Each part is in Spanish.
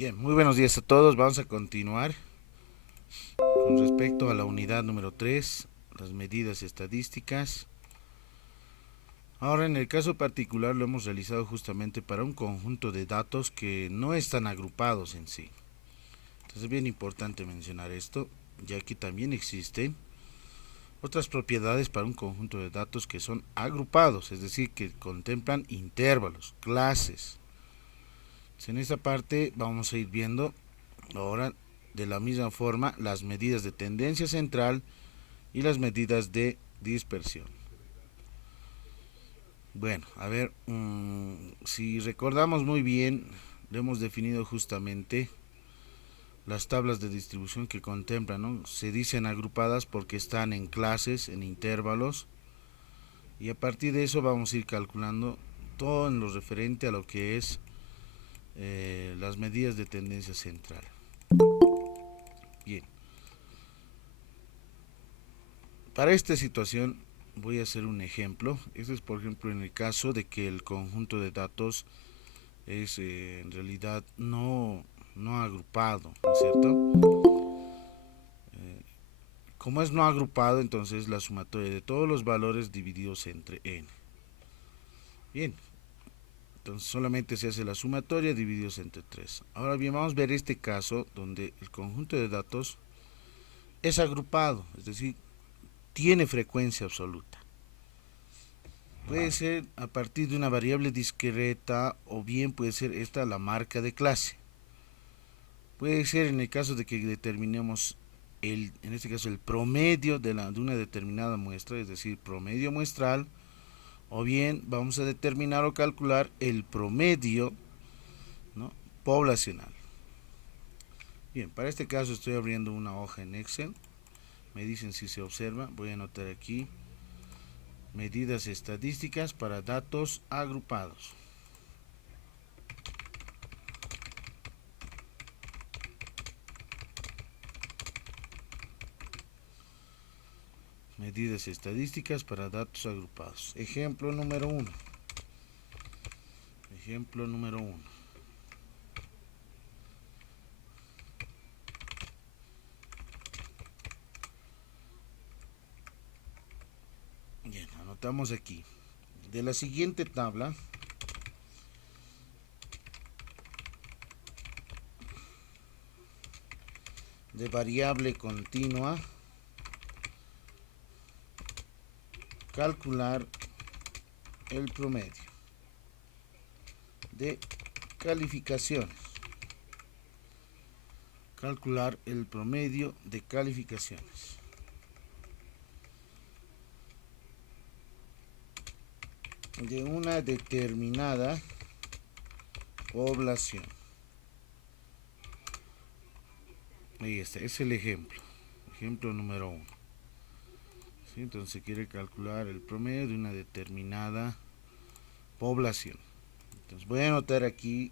Bien, muy buenos días a todos. Vamos a continuar con respecto a la unidad número 3, las medidas estadísticas. Ahora, en el caso particular lo hemos realizado justamente para un conjunto de datos que no están agrupados en sí. Entonces es bien importante mencionar esto, ya que también existen otras propiedades para un conjunto de datos que son agrupados, es decir, que contemplan intervalos, clases. Entonces, en esta parte vamos a ir viendo ahora de la misma forma las medidas de tendencia central y las medidas de dispersión. Bueno, a ver, si recordamos muy bien, lo hemos definido justamente las tablas de distribución que contemplan, ¿no? Se dicen agrupadas porque están en clases, en intervalos, y a partir de eso vamos a ir calculando todo en lo referente a lo que es las medidas de tendencia central. Bien, para esta situación voy a hacer un ejemplo. Este es, por ejemplo, en el caso de que el conjunto de datos es en realidad no agrupado, ¿no es cierto? Como es no agrupado, entonces la sumatoria de todos los valores divididos entre n. Bien, entonces solamente se hace la sumatoria divididos entre 3. Ahora bien, vamos a ver este caso donde el conjunto de datos es agrupado, es decir, tiene frecuencia absoluta. Puede ser a partir de una variable discreta o bien puede ser esta la marca de clase. Puede ser en el caso de que determinemos en este caso el promedio de una determinada muestra, es decir, promedio muestral, o bien vamos a determinar o calcular el promedio, ¿no?, poblacional. Bien, para este caso estoy abriendo una hoja en Excel, me dicen si se observa, voy a anotar aquí medidas estadísticas para datos agrupados. Medidas estadísticas para datos agrupados. Ejemplo número 1. Ejemplo número 1. Bien, anotamos aquí. De la siguiente tabla, de variable continua, calcular el promedio de calificaciones. Calcular el promedio de calificaciones. De una determinada población. Ahí está, es el ejemplo. Ejemplo número 1. ¿Sí? Entonces se quiere calcular el promedio de una determinada población. Entonces voy a anotar aquí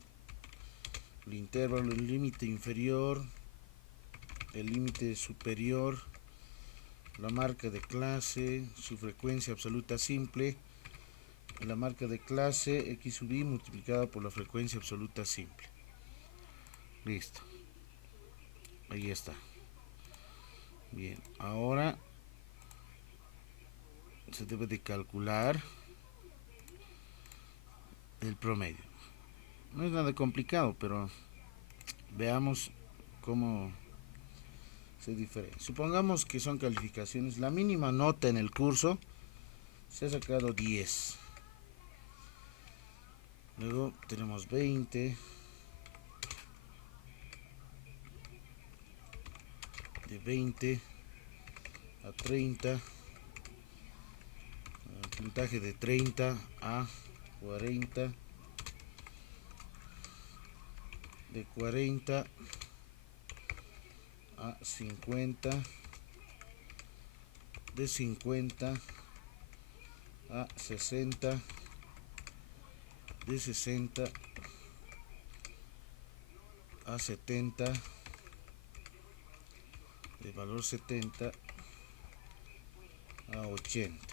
el intervalo, el límite inferior, el límite superior, la marca de clase, su frecuencia absoluta simple, la marca de clase x sub i multiplicada por la frecuencia absoluta simple. Listo. Ahí está. Bien, ahora se debe de calcular el promedio. No es nada complicado, pero veamos cómo se diferencia. Supongamos que son calificaciones. La mínima nota en el curso se ha sacado 10. Luego tenemos 20, de 20 a 30, puntaje de 30 a 40, de 40 a 50, de 50 a 60, de 60 a 70, de valor 70 a 80.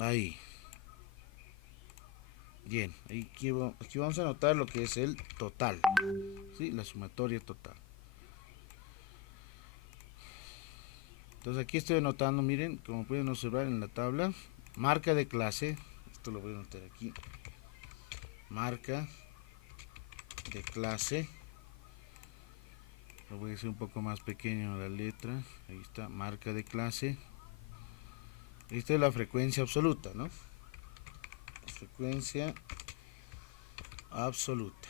Ahí. Bien, aquí vamos a anotar lo que es el total, ¿sí? La sumatoria total. Entonces aquí estoy anotando, miren, como pueden observar en la tabla, marca de clase, esto lo voy a anotar aquí, marca de clase, lo voy a hacer un poco más pequeño la letra, ahí está, marca de clase, esta es la frecuencia absoluta, ¿no? Frecuencia absoluta,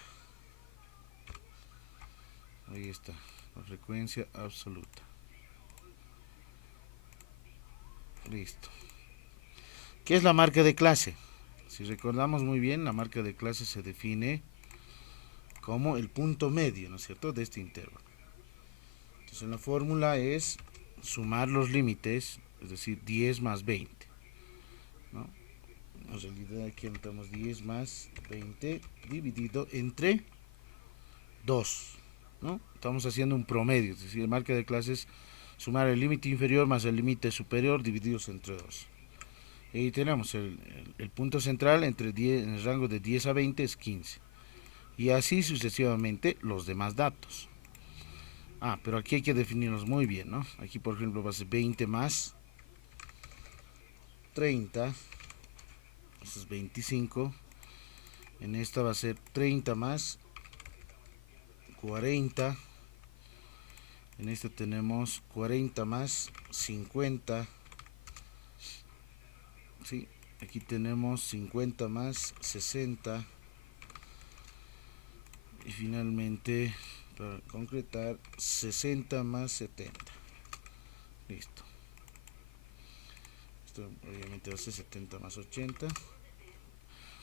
ahí está, la frecuencia absoluta, listo. ¿Qué es la marca de clase? Si recordamos muy bien, la marca de clase se define como el punto medio, ¿no es cierto?, de este intervalo. Entonces en la fórmula es sumar los límites, es decir, 10 más 20, ¿no? En realidad aquí anotamos 10 más 20 dividido entre 2, ¿no? Estamos haciendo un promedio, es decir, la marca de clase es sumar el límite inferior más el límite superior divididos entre 2. Y tenemos el punto central entre 10, en el rango de 10 a 20 es 15. Y así sucesivamente los demás datos. Pero aquí hay que definirlos muy bien, ¿no? Aquí por ejemplo va a ser 20 más 30, eso es 25. En esta va a ser 30 más 40. En esta tenemos 40 más 50. ¿Sí? Aquí tenemos 50 más 60. Y finalmente, para concretar, 60 más 70. Listo. Esto obviamente va a ser 70 más 80.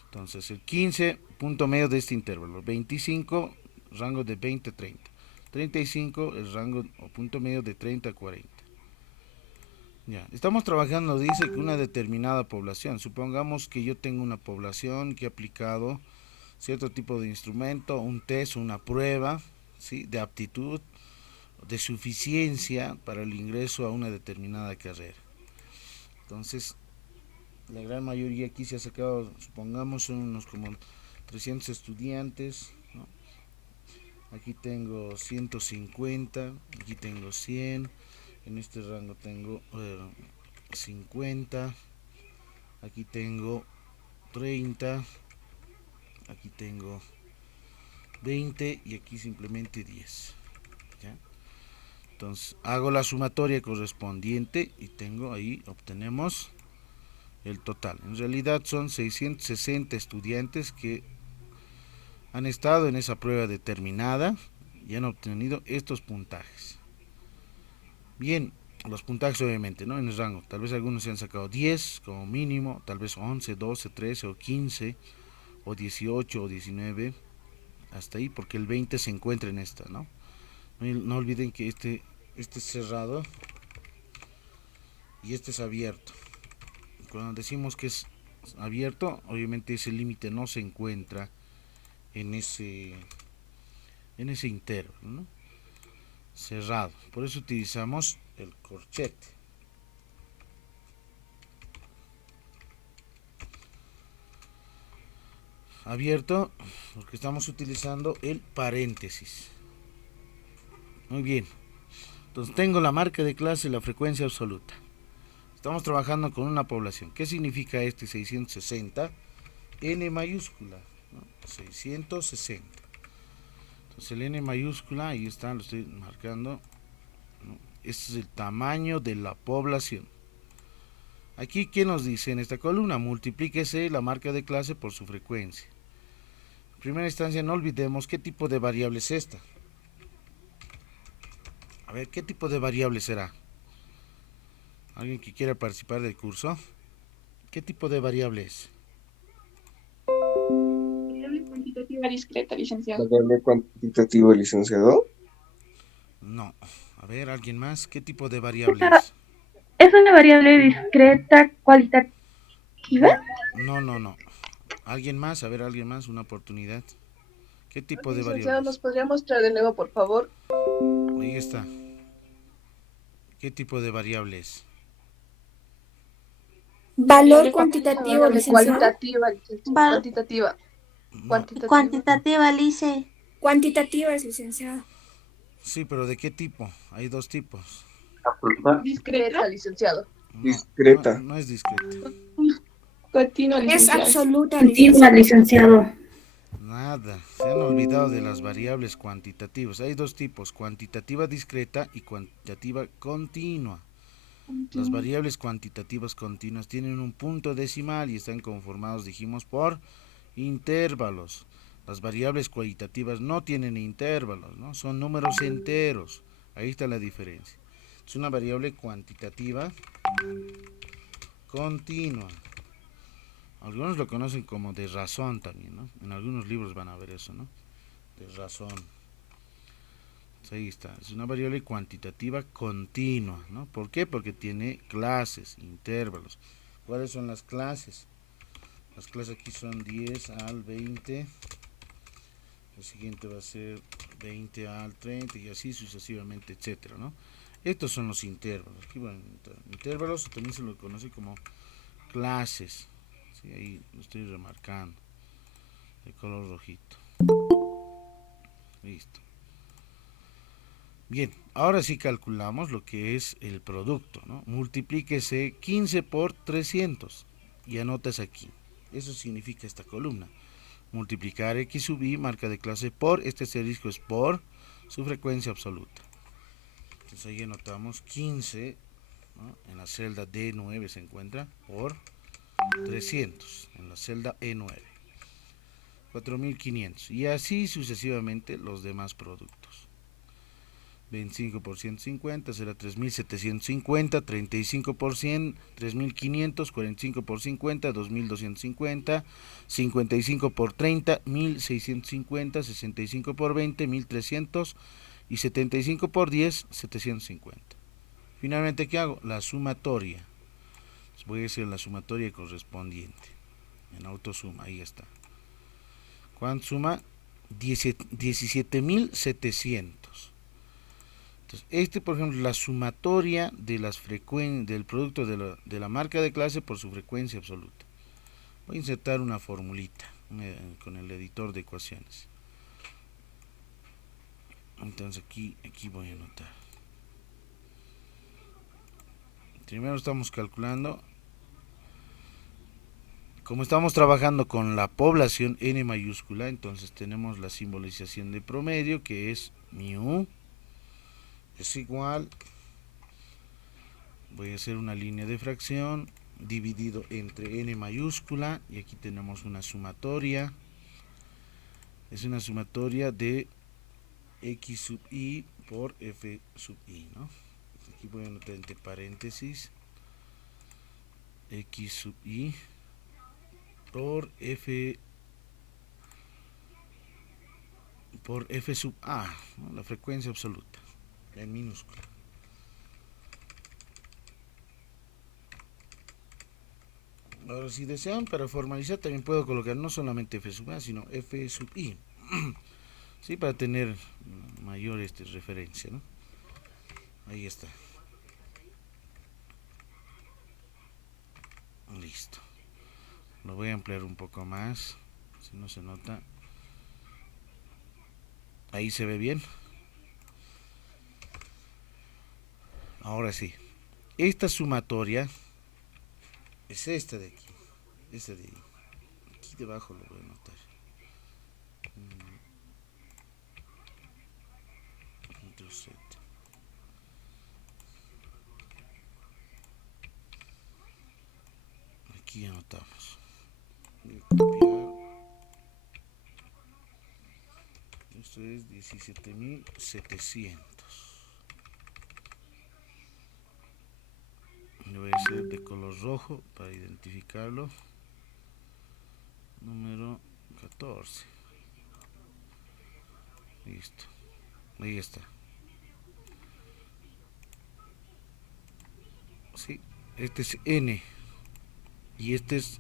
Entonces el 15, punto medio de este intervalo. 25, rango de 20 a 30. 35, el rango o punto medio de 30 a 40. Ya, estamos trabajando, dice, con una determinada población. Supongamos que yo tengo una población que ha aplicado cierto tipo de instrumento, un test, una prueba, ¿sí?, de aptitud, de suficiencia para el ingreso a una determinada carrera. Entonces, la gran mayoría aquí se ha sacado, supongamos, son unos como 300 estudiantes, ¿no? Aquí tengo 150, aquí tengo 100, en este rango tengo 50, aquí tengo 30, aquí tengo 20 y aquí simplemente 10. ¿Ya? Entonces hago la sumatoria correspondiente y tengo ahí, obtenemos el total. En realidad son 660 estudiantes que han estado en esa prueba determinada y han obtenido estos puntajes. Bien, los puntajes obviamente, ¿no?, en el rango. Tal vez algunos se han sacado 10 como mínimo, tal vez 11, 12, 13 o 15 o 18 o 19, hasta ahí, porque el 20 se encuentra en esta, ¿no? No olviden que este es cerrado y este es abierto. Cuando decimos que es abierto, obviamente ese límite no se encuentra en ese intervalo, ¿no?, cerrado. Por eso utilizamos el corchete. Abierto porque estamos utilizando el paréntesis. Muy bien. Entonces tengo la marca de clase y la frecuencia absoluta. Estamos trabajando con una población. ¿Qué significa este 660? N mayúscula, ¿no? 660. Entonces el N mayúscula, ahí está, lo estoy marcando, ¿no? Este es el tamaño de la población. Aquí, ¿qué nos dice en esta columna? Multiplíquese la marca de clase por su frecuencia. En primera instancia, no olvidemos qué tipo de variable es esta. A ver, ¿qué tipo de variable será? ¿Alguien que quiera participar del curso? ¿Qué tipo de variable es? Variable cuantitativa discreta, licenciado. Variable cuantitativo, licenciado. No. A ver, ¿alguien más? ¿Qué tipo de variable es? ¿Es una variable discreta cualitativa? No, no, no. ¿Alguien más? A ver, ¿alguien más? Una oportunidad. ¿Qué tipo de variable Licenciado, es? ¿nos podría mostrar de nuevo, por favor? Ahí está. ¿Qué tipo de variable es? Valor cuantitativo, Variable licenciado. cualitativa, licenciado. Val- Cuantitativa. No, Cuantitativa. Cuantitativa, lice. Cuantitativas, licenciado. sí, pero ¿de qué tipo? Hay dos tipos. Discreta, licenciado. No, Discreta. no es discreta. Continua, Es licenciado. absoluta, Continua, licenciado. licenciado. Nada, se han olvidado de las variables cuantitativas. Hay dos tipos, cuantitativa discreta y cuantitativa continua. Las variables cuantitativas continuas tienen un punto decimal y están conformados, dijimos, por intervalos. Las variables cualitativas no tienen intervalos, ¿no? Son números enteros. Ahí está la diferencia. Es una variable cuantitativa continua. Algunos lo conocen como de razón también, ¿no? En algunos libros van a ver eso, ¿no? De razón. Pues ahí está. Es una variable cuantitativa continua, ¿no? ¿Por qué? Porque tiene clases, intervalos. ¿Cuáles son las clases? Las clases aquí son 10 al 20. El siguiente va a ser 20 al 30 y así sucesivamente, etcétera, ¿no? Estos son los intervalos. Aquí van intervalos, también se lo conoce como clases. Sí, ahí lo estoy remarcando de color rojito. Listo. Bien, ahora sí calculamos lo que es el producto, ¿no? Multiplíquese 15 por 300 y anotas aquí. Eso significa esta columna. Multiplicar x sub i, marca de clase, por, este asterisco es por su frecuencia absoluta. Entonces ahí anotamos 15, ¿no? En la celda D9 se encuentra, por 300 en la celda E9, 4500 y así sucesivamente los demás productos. 25 por 150 será 3750, 35 por 100, 3500, 45 por 50, 2250, 55 por 30, 1650, 65 por 20, 1300 y 75 por 10, 750. Finalmente, ¿qué hago? La sumatoria. Voy a hacer la sumatoria correspondiente en autosuma, ahí está. ¿Cuánto suma? 17.700. Entonces, por ejemplo, la sumatoria de las del producto de la marca de clase por su frecuencia absoluta. Voy a insertar una formulita con el editor de ecuaciones. Entonces aquí voy a anotar. Primero estamos calculando. Como estamos trabajando con la población n mayúscula, entonces tenemos la simbolización de promedio, que es mu, es igual, voy a hacer una línea de fracción, dividido entre n mayúscula, y aquí tenemos una sumatoria, es una sumatoria de x sub i por f sub i, ¿no? Aquí voy a anotar entre paréntesis, x sub i por f sub a, ¿no? La frecuencia absoluta en minúscula. Ahora, si desean, para formalizar también puedo colocar no solamente f sub a, sino f sub i, sí, para tener mayor referencia, ¿no? Ahí está. Listo. Lo voy a ampliar un poco más, si no se nota. Ahí se ve bien. Ahora sí. Esta sumatoria es esta de aquí. Esta de ahí. Aquí debajo lo voy a anotar. Control Z. Aquí anotamos. Voy a copiar. Esto es 17.700. Le voy a hacer de color rojo para identificarlo. Número 14. Listo. Ahí está. Sí, este es n. Y este es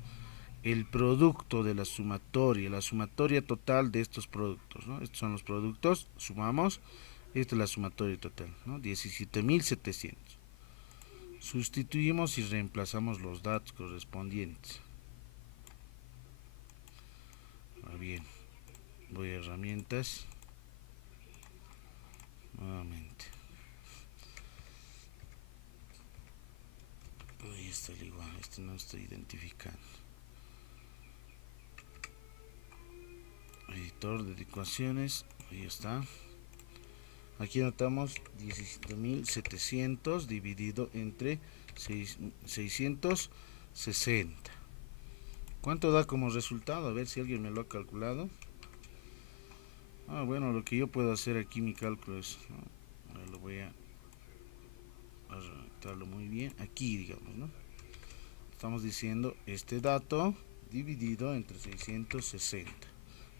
el producto de la sumatoria total de estos productos, ¿no? Estos son los productos, sumamos, esta es la sumatoria total, ¿no? 17.700. Sustituimos y reemplazamos los datos correspondientes. Ahora bien, voy a herramientas. Nuevamente. Ahí está el igual, este no estoy identificando. Editor de ecuaciones, ahí está. Aquí anotamos 17.700 dividido entre 660. ¿Cuánto da como resultado? A ver si alguien me lo ha calculado. Bueno, lo que yo puedo hacer aquí, mi cálculo es, ¿no? Ahora lo voy a redactarlo muy bien. Aquí, digamos, ¿no? Estamos diciendo este dato dividido entre 660,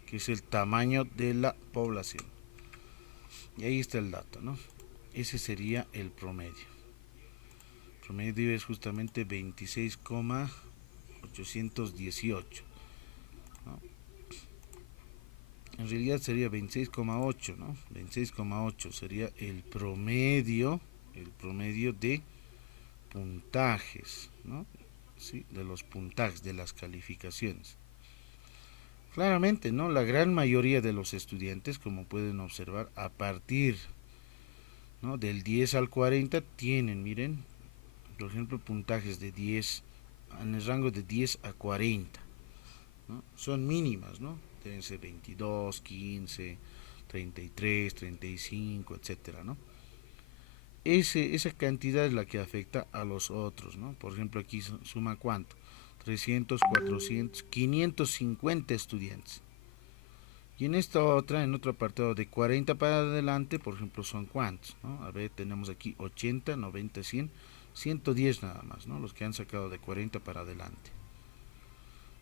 que es el tamaño de la población. Y ahí está el dato, ¿no? Ese sería el promedio. El promedio es justamente 26,818, ¿no? En realidad sería 26,8, ¿no? 26,8 sería el promedio de puntajes, ¿no? ¿Sí? De los puntajes, de las calificaciones. Claramente, ¿no? La gran mayoría de los estudiantes, como pueden observar, a partir, ¿no?, del 10 al 40 tienen, miren, por ejemplo, puntajes de 10, en el rango de 10 a 40, ¿no? Son mínimas, ¿no? Deben ser 22, 15, 33, 35, etcétera, ¿no? Esa cantidad es la que afecta a los otros, ¿no? Por ejemplo, aquí suma ¿cuánto? 300, 400, 550 estudiantes. Y en esta otra, en otro apartado de 40 para adelante, por ejemplo, son ¿cuántos?, ¿no? A ver, tenemos aquí 80, 90, 100, 110 nada más, ¿no? Los que han sacado de 40 para adelante.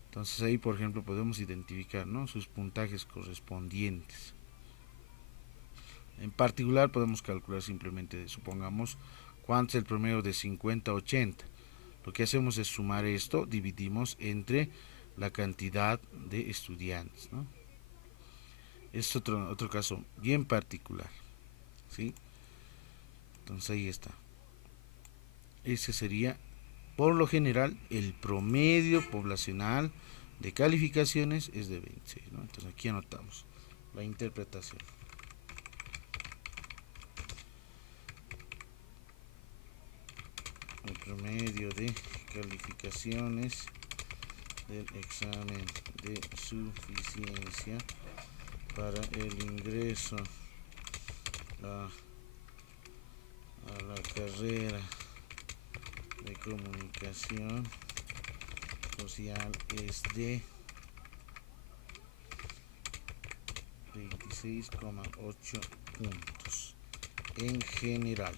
Entonces ahí, por ejemplo, podemos identificar, ¿no?, sus puntajes correspondientes. En particular podemos calcular simplemente, supongamos, cuánto es el promedio de 50 a 80. Lo que hacemos es sumar esto, dividimos entre la cantidad de estudiantes, ¿no? Es otro caso bien particular, ¿sí? Entonces ahí está. Ese sería, por lo general, el promedio poblacional de calificaciones es de 26, ¿no? Entonces aquí anotamos la interpretación. El promedio de calificaciones del examen de suficiencia para el ingreso a la carrera de comunicación social es de 26,8 puntos en general.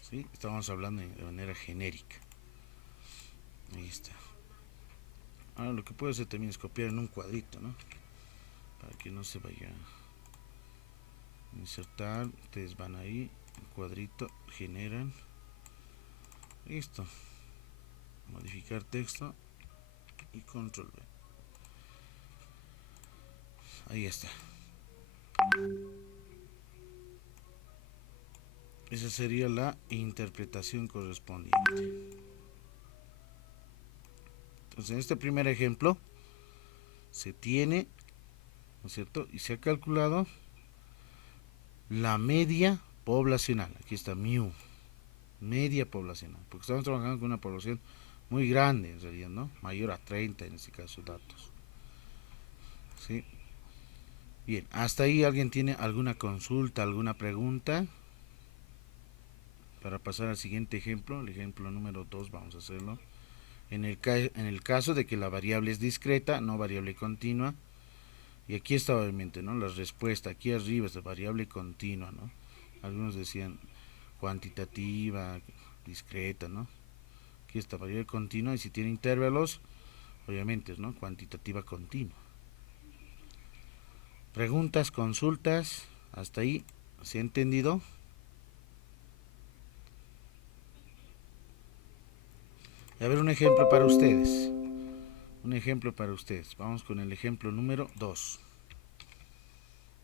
¿Sí? Estamos hablando de manera genérica. Ahí está. Ahora lo que puedo hacer también es copiar en un cuadrito, ¿no? Para que no se vaya a insertar. Ustedes van ahí, un cuadrito, generan. Listo. Modificar texto y control V. Ahí está. Esa sería la interpretación correspondiente. Entonces, en este primer ejemplo se tiene, ¿no es cierto?, y se ha calculado la media poblacional. Aquí está mu, media poblacional, porque estamos trabajando con una población muy grande en realidad, ¿no? Mayor a 30 en este caso datos. ¿Sí? Bien, hasta ahí ¿alguien tiene alguna consulta, alguna pregunta? Para pasar al siguiente ejemplo, el ejemplo número 2, vamos a hacerlo. En el caso de que la variable es discreta, no variable continua, y aquí está obviamente, ¿no?, la respuesta, aquí arriba es la variable continua, ¿no? Algunos decían cuantitativa, discreta, ¿no? Aquí está variable continua, y si tiene intervalos, obviamente, ¿no?, cuantitativa continua. Preguntas, consultas, hasta ahí, ¿se ha entendido? A ver, un ejemplo para ustedes. Un ejemplo para ustedes. Vamos con el ejemplo número 2.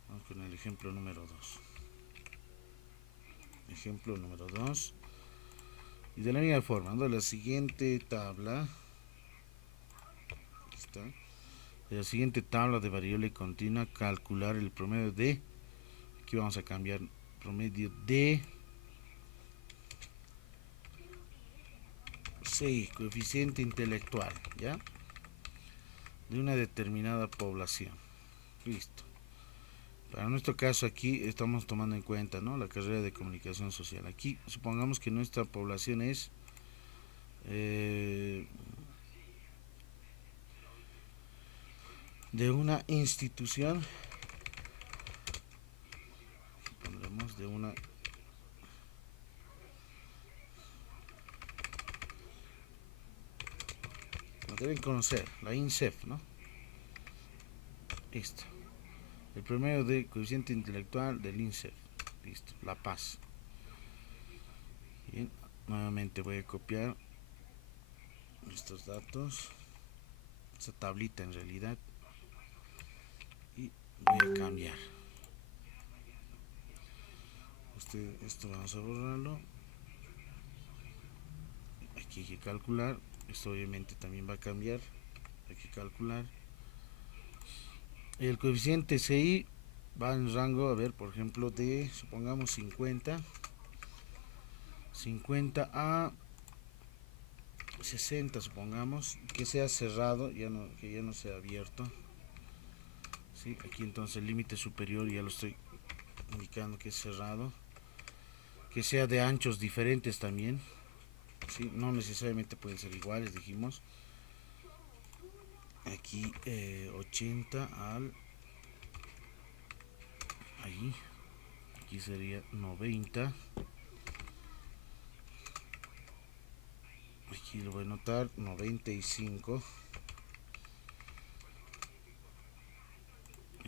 Vamos con el ejemplo número 2. Ejemplo número 2. Y de la misma forma, ¿no? La siguiente tabla, está, de la siguiente tabla de variable continua, calcular el promedio de, aquí vamos a cambiar promedio de, sí, coeficiente intelectual, ¿ya? De una determinada población. Listo. Para nuestro caso aquí estamos tomando en cuenta, ¿no?, la carrera de comunicación social. Aquí supongamos que nuestra población es de una institución, pondremos de una lo deben conocer, la INSEF, ¿no? Listo. El promedio de coeficiente intelectual del INSEF. Listo. La Paz. Bien. Nuevamente voy a copiar estos datos, esta tablita en realidad, y voy a cambiar. Esto vamos a borrarlo. Aquí hay que calcular. Esto obviamente también va a cambiar. Hay que calcular. El coeficiente CI va en rango, a ver, por ejemplo, de, supongamos 50 a 60, supongamos, que sea cerrado, que ya no sea abierto. ¿Sí? Aquí entonces el límite superior ya lo estoy indicando que es cerrado. Que sea de anchos diferentes también. ¿Sí? No necesariamente pueden ser iguales, dijimos. Aquí 80 al... ahí. Aquí sería 90. Aquí lo voy a notar, 95.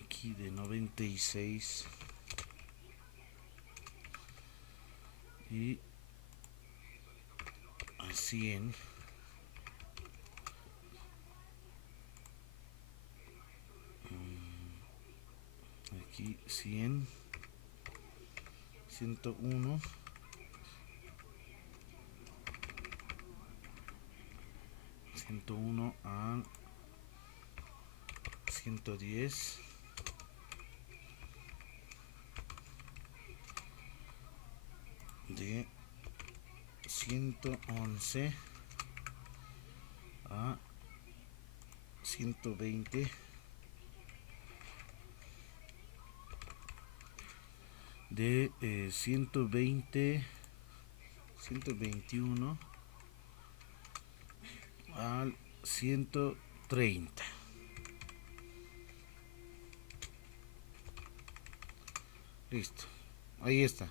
Aquí de 96. Y a 100. Aquí 100. 101. 101 a 110. De 111 a 120. De 120, 121 al 130. Listo, ahí está.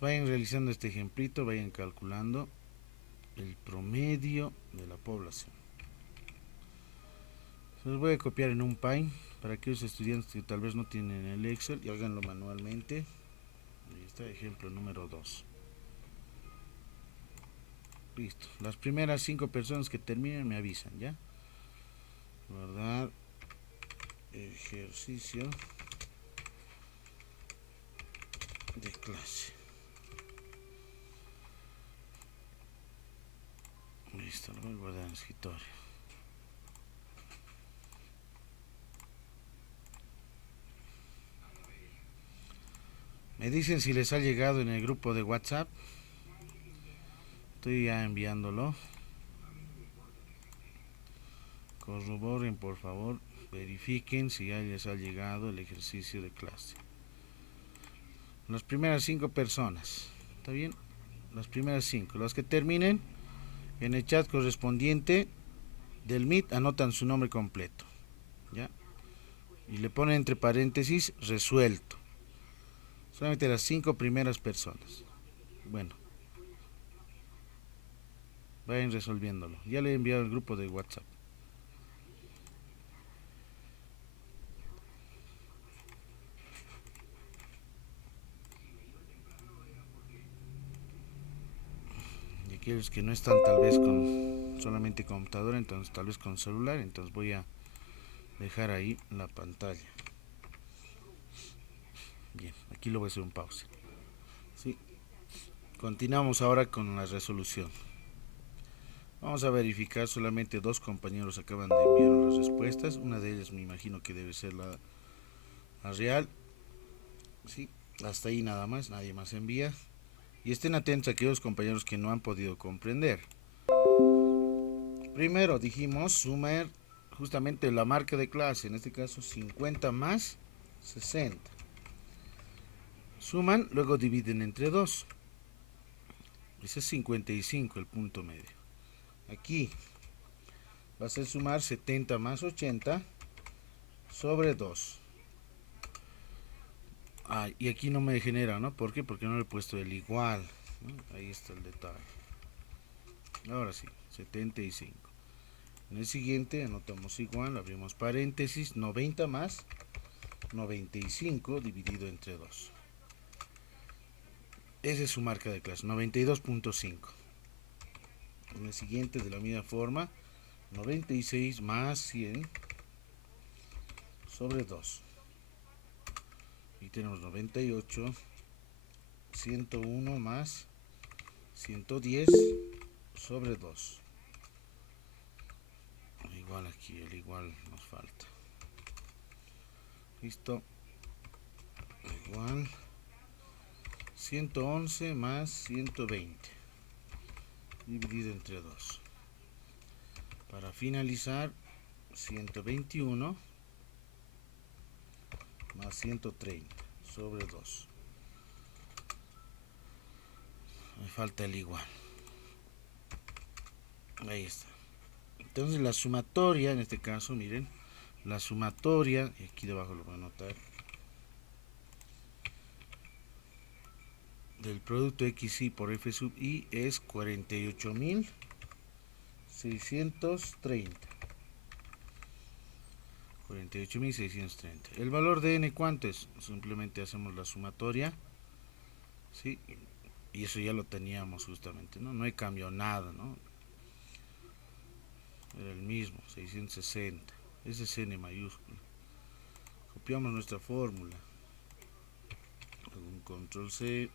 Vayan realizando este ejemplito, vayan calculando el promedio de la población. Se los voy a copiar en un Paint para aquellos estudiantes que tal vez no tienen el Excel, y háganlo manualmente. Ahí está, ejemplo número 2. Listo. Las primeras 5 personas que terminen me avisan, ¿ya? Guardar ejercicio de clase. Listo, lo voy a guardar en escritorio. Me dicen si les ha llegado en el grupo de WhatsApp. Estoy ya enviándolo. Corroboren, por favor. Verifiquen si ya les ha llegado el ejercicio de clase. Las primeras 5 personas. ¿Está bien? Las primeras 5. Las que terminen, en el chat correspondiente del Meet anotan su nombre completo. ¿Ya? Y le ponen entre paréntesis resuelto. Solamente las 5 primeras personas. Bueno. Vayan resolviéndolo. Ya le he enviado el grupo de WhatsApp. Y aquellos que no están tal vez con solamente computadora, entonces tal vez con celular, entonces voy a dejar ahí la pantalla. Bien, aquí lo voy a hacer un pause. ¿Sí? Continuamos ahora con la resolución. Vamos a verificar, solamente dos compañeros acaban de enviar las respuestas. Una de ellas me imagino que debe ser la real. Sí, hasta ahí nada más, nadie más envía. Y estén atentos a aquellos compañeros que no han podido comprender. Primero dijimos sumar justamente la marca de clase, en este caso 50 más 60. Suman, luego dividen entre 2. Ese es 55, el punto medio. Aquí va a ser sumar 70 más 80 sobre 2. Y aquí no me genera, ¿no? ¿Por qué? Porque no le he puesto el igual, ¿no? Ahí está el detalle. Ahora sí, 75. En el siguiente anotamos igual, abrimos paréntesis, 90 más 95 dividido entre 2. Esa es su marca de clase, 92.5. En el siguiente, de la misma forma, 96 más 100 sobre 2. Y tenemos 98, 101 más 110 sobre 2. Igual aquí, el igual nos falta. Listo. Igual 111 más 120 dividido entre 2. Para finalizar, 121 más 130 sobre 2. Me falta el igual. Ahí está. Entonces la sumatoria, en este caso, miren, la sumatoria, y aquí debajo lo voy a anotar, del producto XY por F sub I es 48.630. 48.630. El valor de n, ¿cuánto es? Simplemente hacemos la sumatoria, ¿sí? Y eso ya lo teníamos justamente, ¿no? No he cambiado nada, ¿no? Era el mismo, 660. Ese es n mayúscula. Copiamos nuestra fórmula. Un control C,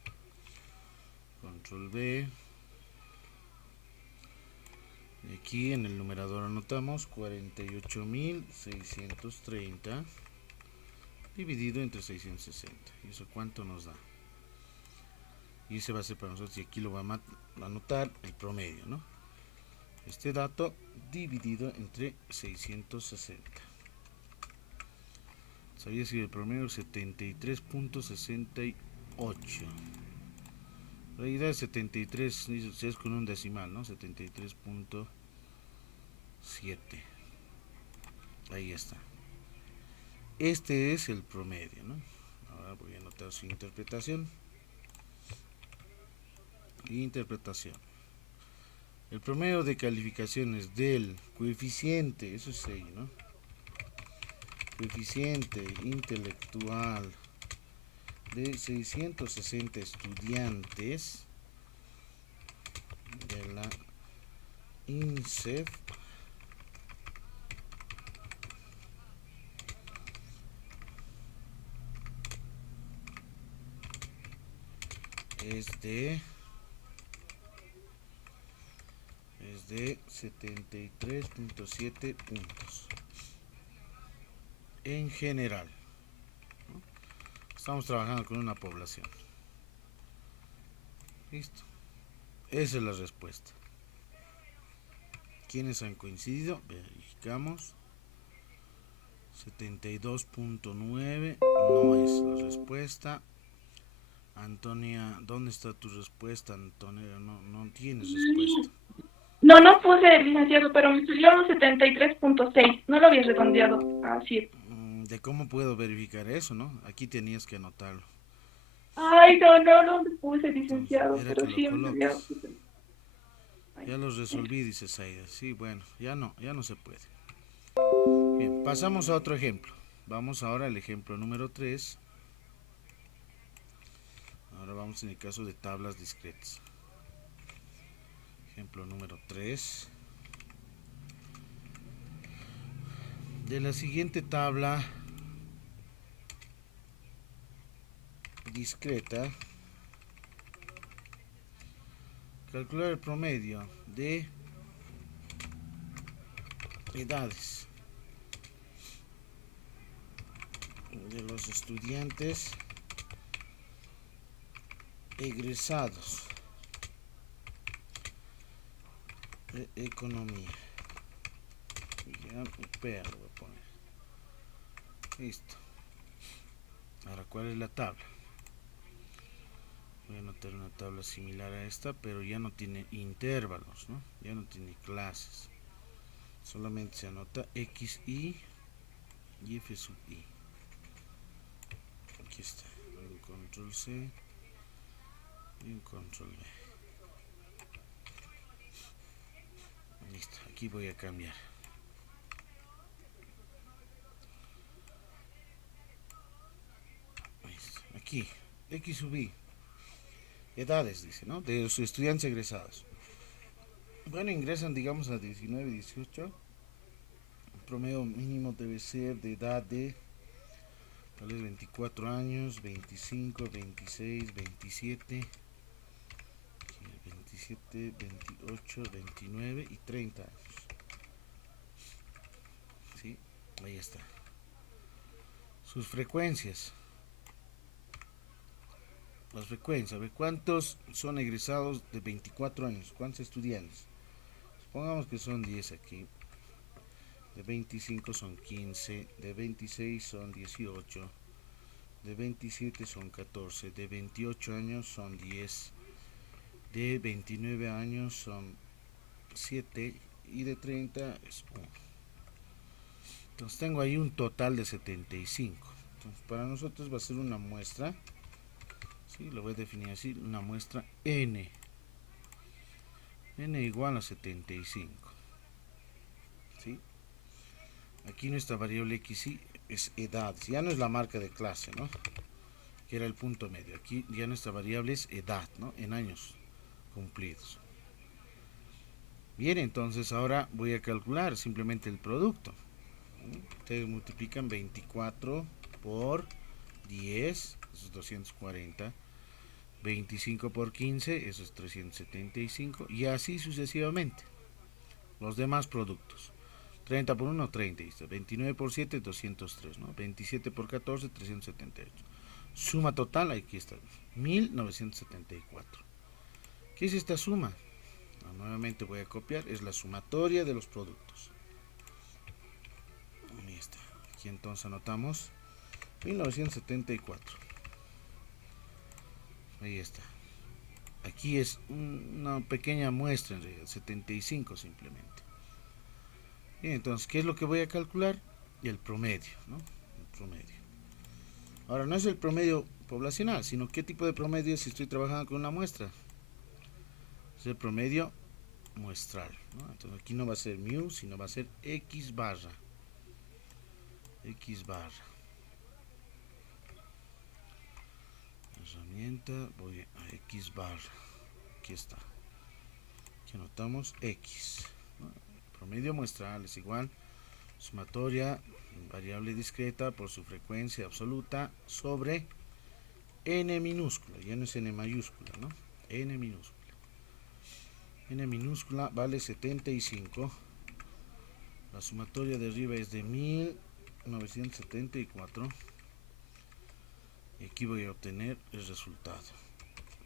control V. Y aquí en el numerador anotamos 48.630 dividido entre 660. ¿Y eso cuánto nos da? Y ese va a ser para nosotros, y aquí lo vamos a anotar el promedio, ¿no? Este dato dividido entre 660. Sabía si el promedio 73.68. En realidad 73 si es con un decimal, ¿no? 73.7. Ahí está. Este es el promedio, ¿no? Ahora voy a anotar su interpretación. Interpretación. El promedio de calificaciones del coeficiente, eso es ahí, ¿no? Coeficiente intelectual de 660 estudiantes de la INSEF es de 73.7 puntos en general, ¿no? Estamos trabajando con una población. Listo, esa es la respuesta. ¿Quiénes han coincidido? Verificamos. 72.9 no es la respuesta. Antonia, ¿dónde está tu respuesta, Antonia? No tienes respuesta. No puse, licenciado, pero me salió 73.6. No lo había redondeado. Así. ¿De cómo puedo verificar eso, no? Aquí tenías que anotarlo. Ay, no puse, licenciado, Entonces, pero que sí lo me coloques. salió. Ya los resolví, dice Saida. Sí, bueno, ya no se puede. Bien, pasamos a otro ejemplo. Vamos ahora al ejemplo número 3. Ahora vamos en el caso de tablas discretas. Ejemplo número 3. De la siguiente tabla discreta, calcular el promedio de edades de los estudiantes egresados de economía. Ya, UPEA lo voy a poner. Listo. Ahora, ¿cuál es la tabla? Voy a anotar una tabla similar a esta, pero ya no tiene intervalos, ¿no? Ya no tiene clases. Solamente se anota XI y F sub I. Aquí está. Un control C y un control V. Listo. Aquí voy a cambiar. Listo. Aquí. X sub I. Edades, dice, ¿no? De los estudiantes egresados. Bueno, ingresan, digamos, a 19, 18. El promedio mínimo debe ser de edad de tal vez 24 años, 25, 26, 27, 27, 28, 29 y 30 años. ¿Sí? Ahí está. Sus frecuencias. Las frecuencias, a ver cuántos son egresados de 24 años, cuántos estudiantes. Supongamos que son 10 aquí. De 25 son 15, de 26 son 18, de 27 son 14, de 28 años son 10, de 29 años son 7 y de 30 es 1. Entonces tengo ahí un total de 75. Entonces para nosotros va a ser una muestra, ¿sí? Lo voy a definir así, una muestra N. N igual a 75. ¿Sí? Aquí nuestra variable XY es edad, ya no es la marca de clase, ¿no? Que era el punto medio. Aquí ya nuestra variable es edad, ¿no? En años cumplidos. Bien, entonces ahora voy a calcular simplemente el producto. Ustedes multiplican 24 por 10, eso es 240. 25 por 15, eso es 375. Y así sucesivamente. Los demás productos. 30 por 1, 30. 29 por 7, 203. ¿no? 27 por 14, 378. Suma total, aquí está. 1974. ¿Qué es esta suma? Nuevamente voy a copiar. Es la sumatoria de los productos. Ahí está. Aquí entonces anotamos 1974. Ahí está. Aquí es una pequeña muestra en realidad. 75 simplemente. Bien, entonces, ¿qué es lo que voy a calcular? El promedio, ¿no? El promedio. Ahora, no es el promedio poblacional, sino qué tipo de promedio es si estoy trabajando con una muestra. Es el promedio muestral, ¿no? Entonces, aquí no va a ser mu, sino va a ser X barra. X barra. Herramienta, voy a X barra. Aquí está. Aquí anotamos X. ¿no? Promedio muestral es igual sumatoria variable discreta por su frecuencia absoluta sobre n minúscula, ya no es n mayúscula, ¿no? N minúscula. N minúscula vale 75. La sumatoria de arriba es de 1974. Y aquí voy a obtener el resultado.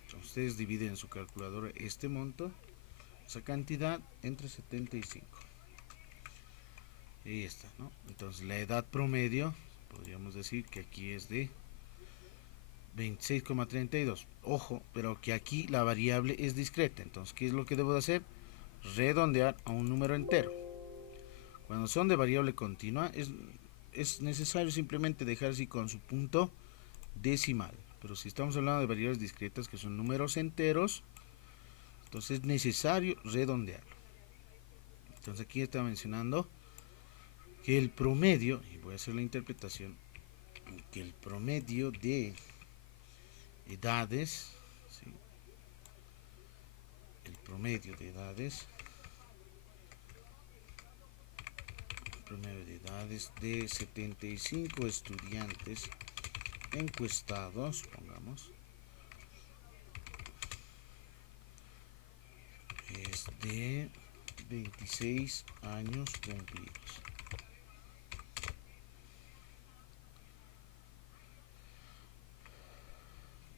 Entonces ustedes dividen en su calculadora este monto, esa cantidad, entre 75. Ahí está, ¿no? Entonces la edad promedio, podríamos decir que aquí es de 26,32. Ojo, pero que aquí la variable es discreta. Entonces, ¿qué es lo que debo de hacer? Redondear a un número entero. Cuando son de variable continua, es necesario simplemente dejar así con su punto decimal. Pero si estamos hablando de variables discretas, que son números enteros, entonces es necesario redondearlo. Entonces aquí está mencionando que el promedio, y voy a hacer la interpretación, que el promedio de edades, ¿sí? El promedio de edades, de 75 estudiantes encuestados, pongamos, de 26 años cumplidos.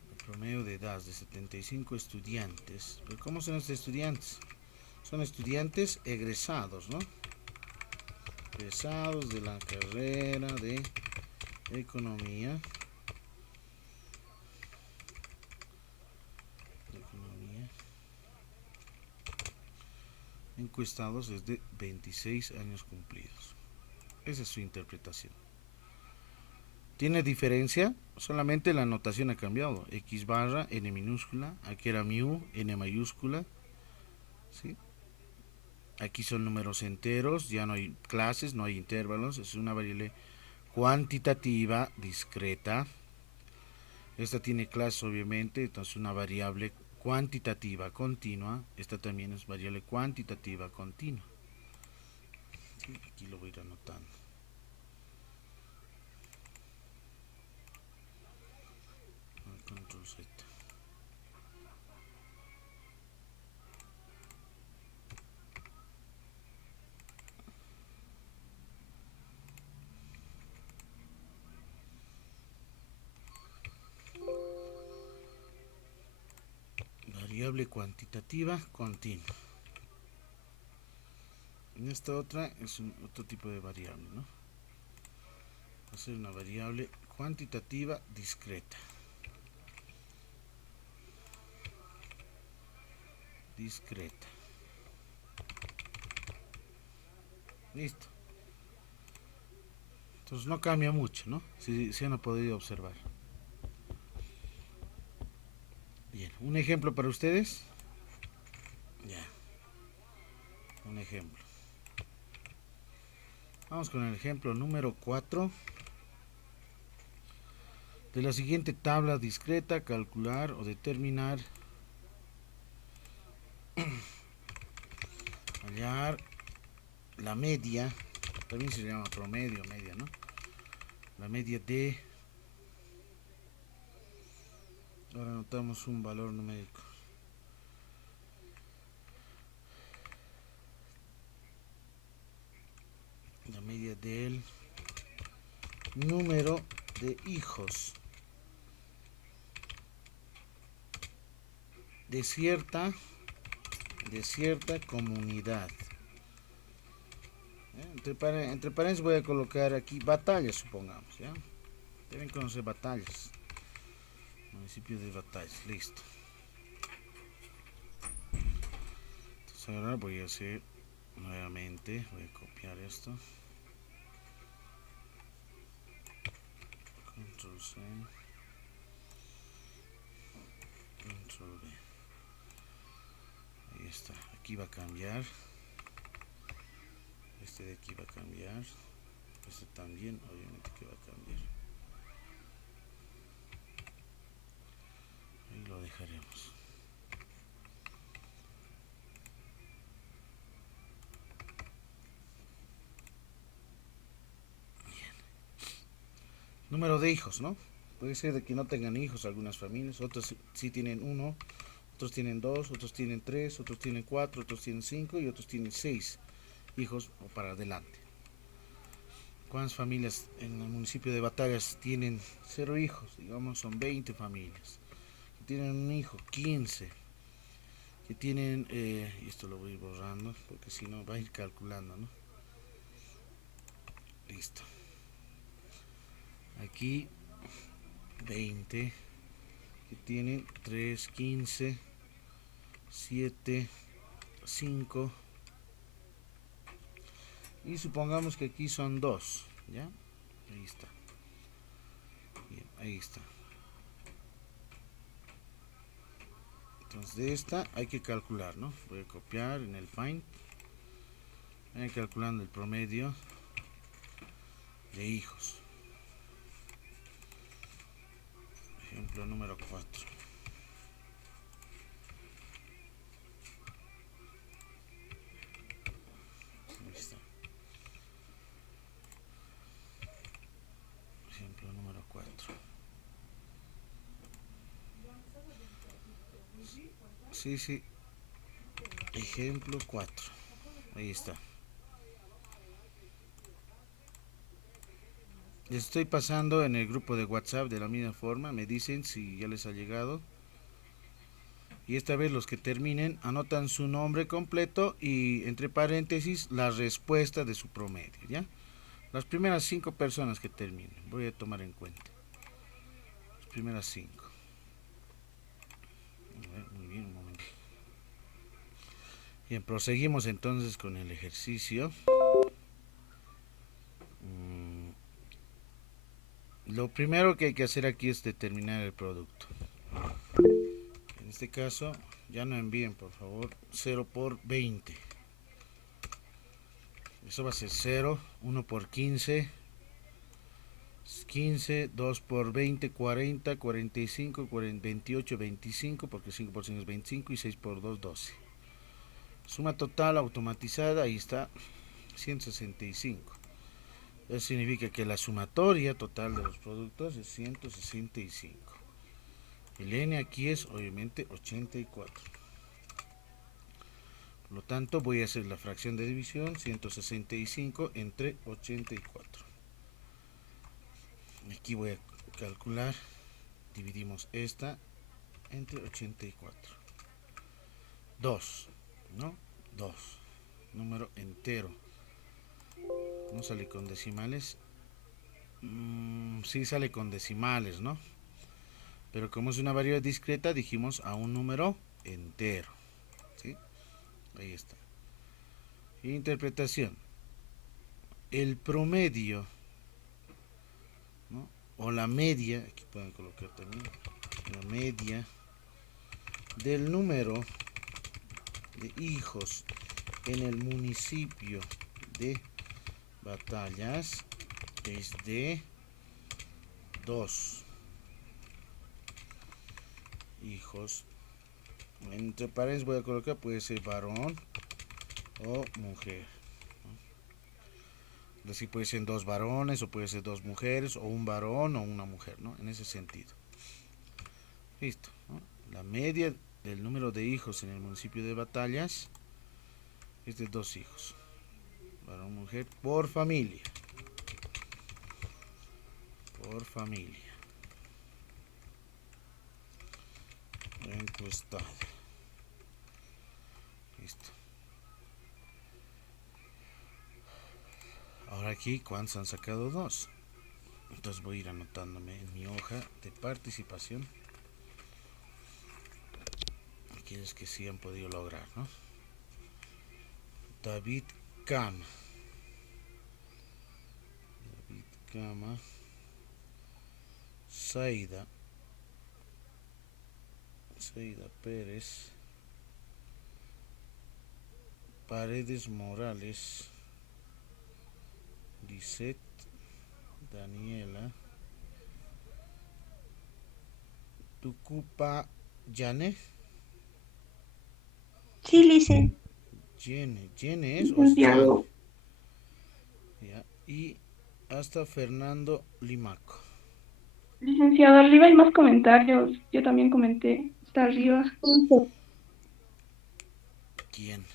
El promedio de edad de 75 estudiantes. ¿Pero cómo son estos estudiantes? Son estudiantes egresados, ¿no? Egresados de la carrera de economía. Encuestados desde 26 años cumplidos. Esa es su interpretación. ¿Tiene diferencia? Solamente la notación ha cambiado. X barra, N minúscula. Aquí era mu, N mayúscula. ¿Sí? Aquí son números enteros. Ya no hay clases, no hay intervalos. Es una variable cuantitativa discreta. Esta tiene clases, obviamente. Entonces una variable cuantitativa continua. Esta también es variable cuantitativa continua. Sí, aquí lo voy a ir anotando. Control Z. Variable cuantitativa continua. En esta otra es otro tipo de variable, ¿no? Va a ser una variable cuantitativa discreta. Discreta. Listo. Entonces no cambia mucho, ¿no? Si han podido observar. Bien, un ejemplo para ustedes. Ya. Un ejemplo. Vamos con el ejemplo número 4. De la siguiente tabla discreta, calcular o determinar, hallar la media, también se llama promedio, media, ¿no? La media de, ahora anotamos un valor numérico. La media del número de hijos de cierta comunidad. Entre paréntesis voy a colocar aquí batallas, supongamos, ¿ya? Deben conocer batallas. Municipio de Batallas, listo. Entonces ahora voy a hacer nuevamente, voy a copiar esto. Control C. Control V. Ahí está, aquí va a cambiar. Este de aquí va a cambiar. Este también, obviamente que va a cambiar. Ahí lo dejaremos. Bien. Número de hijos, ¿no? Puede ser de que no tengan hijos algunas familias, otras sí tienen uno, otros tienen dos, otros tienen tres, otros tienen cuatro, otros tienen cinco y otros tienen 6 hijos o para adelante. ¿Cuántas familias en el municipio de Batallas tienen 0 hijos? Digamos son 20 familias. Que tienen un hijo, 15. Que tienen, y esto lo voy a ir borrando porque si no va a ir calculando, ¿no? Listo. Aquí 20 que tienen 3, 15, 7, 5 y supongamos que aquí son 2, ¿ya? Ahí está. Bien, ahí está. Entonces de esta hay que calcular, ¿no? Voy a copiar en el find. Voy calculando el promedio de hijos. Ejemplo número 4. Ahí está. Ejemplo número 4. Sí, sí. Ejemplo 4. Ahí está. Les estoy pasando en el grupo de WhatsApp de la misma forma. Me dicen si ya les ha llegado. Y esta vez los que terminen anotan su nombre completo y entre paréntesis la respuesta de su promedio, ¿ya? Las primeras 5 personas que terminen, voy a tomar en cuenta. Las primeras 5. Muy bien, un momento. Bien, proseguimos entonces con el ejercicio. Lo primero que hay que hacer aquí es determinar el producto. En este caso, ya no envíen por favor 0 por 20. Eso va a ser 0, 1 por 15, 15, 2 por 20, 40, 45, 40, 28, 25, porque 5 por 5 es 25 y 6 por 2, 12. Suma total automatizada, ahí está, 165. Eso significa que la sumatoria total de los productos es 165. El n aquí es obviamente 84. Por lo tanto voy a hacer la fracción de división 165 entre 84. Aquí voy a calcular, dividimos esta entre 84. 2, ¿no? 2, número entero. No sale con decimales. Sí sale con decimales, ¿no? Pero como es una variable discreta, dijimos a un número entero. ¿Sí? Ahí está. Interpretación. El promedio, ¿no? O la media, aquí pueden colocar también, la media del número de hijos en el municipio de Batallas es de 2 hijos. Entre paréntesis voy a colocar, puede ser varón o mujer. Así puede ser 2 varones o puede ser 2 mujeres o un varón o una mujer, ¿no? En ese sentido. Listo, ¿no? La media del número de hijos en el municipio de Batallas es de 2 hijos. Varón, mujer, por familia. Por familia. Encuestado. Listo. Ahora aquí, ¿cuántos han sacado? 2. Entonces voy a ir anotándome en mi hoja de participación aquellos que sí han podido lograr, ¿no? David Cama. David Cama. Saida Pérez. Paredes Morales. Lisette Daniela. Tucupa Yane. Sí, Licen. Yene es o Licenciado. ya. Y hasta Fernando Limaco. Licenciado, arriba hay más comentarios. Yo también comenté. Está arriba. ¿Quién?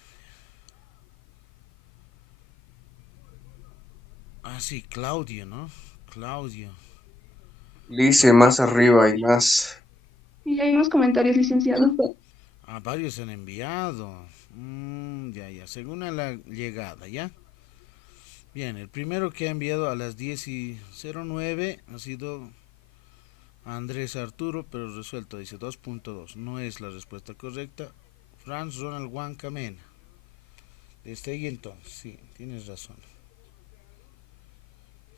Ah, sí, Claudio, ¿no? Claudio. Lice más arriba y más. Y hay más comentarios, licenciado. Ah, varios han enviado. Ya. Según a la llegada, ¿ya? Bien, el primero que ha enviado a las 10:09 ha sido Andrés Arturo, pero resuelto, dice 2.2. No es la respuesta correcta. Franz Ronald Huanca Mena. Desde ahí entonces, sí, tienes razón.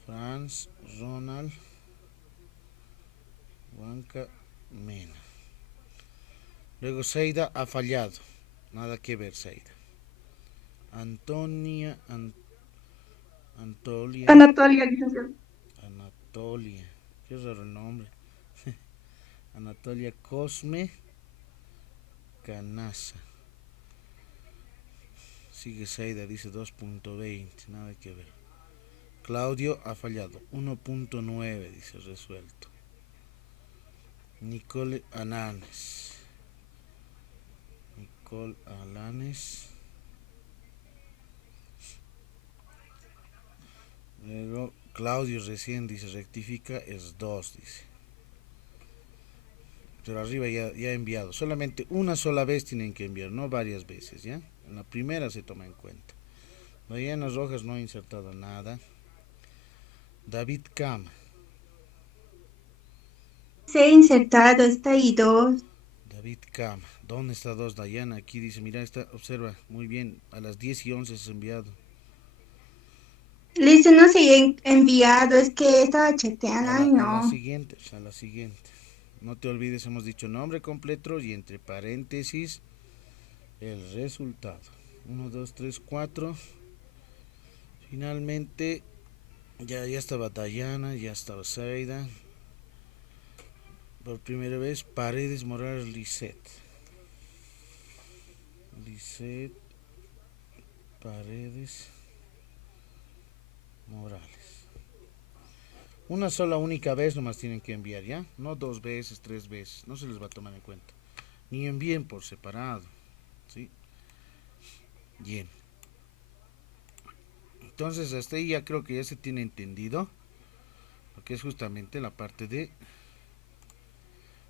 Franz Ronald Huanca Mena. Luego Seida ha fallado. Nada que ver, Seida. Antolia. Anatolia, licenciado. Anatolia. Qué raro el nombre. Anatolia Cosme Canasa. Sigue Seida, dice 2.20. Nada que ver. Claudio ha fallado. 1.9, dice resuelto. Nicole Ananes. Nicole Alanes. Luego Claudio recién dice rectifica, es 2, dice. Pero arriba ya he enviado. Solamente una sola vez tienen que enviar, no varias veces, ¿ya? En la primera se toma en cuenta. Diana Rojas no ha insertado nada. David Cam. Se ha insertado, está ahí 2. David Cam. ¿Dónde está 2, Diana? Aquí dice, mira, está, observa, muy bien, a las 10:11 se ha enviado. Listo, no se ha enviado, es que estaba chateando, ay A la no. siguiente, a la siguiente. No te olvides, hemos dicho nombre completo y entre paréntesis el resultado. 1, 2, 3, 4. Finalmente, ya estaba Dayana, ya estaba Zaida. Por primera vez, Paredes Morales Lisette. Lisette Paredes Morales. Una sola única vez nomás tienen que enviar, ¿ya? No 2 veces, 3 veces. No se les va a tomar en cuenta. Ni envíen por separado, ¿sí? Bien. Entonces, hasta ahí ya creo que ya se tiene entendido. Lo que es justamente la parte de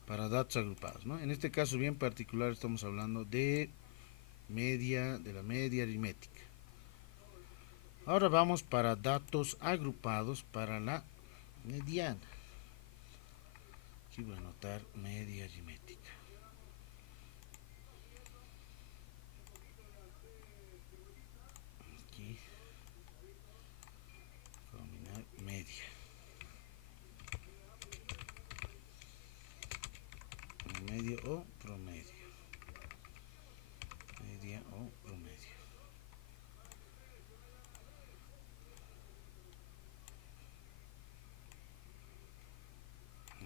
para datos agrupados, ¿no? En este caso bien particular estamos hablando de la media aritmética. Ahora vamos para datos agrupados para la mediana. Aquí voy a anotar media aritmética. Aquí combinar media. Medio o promedio. Media o promedio.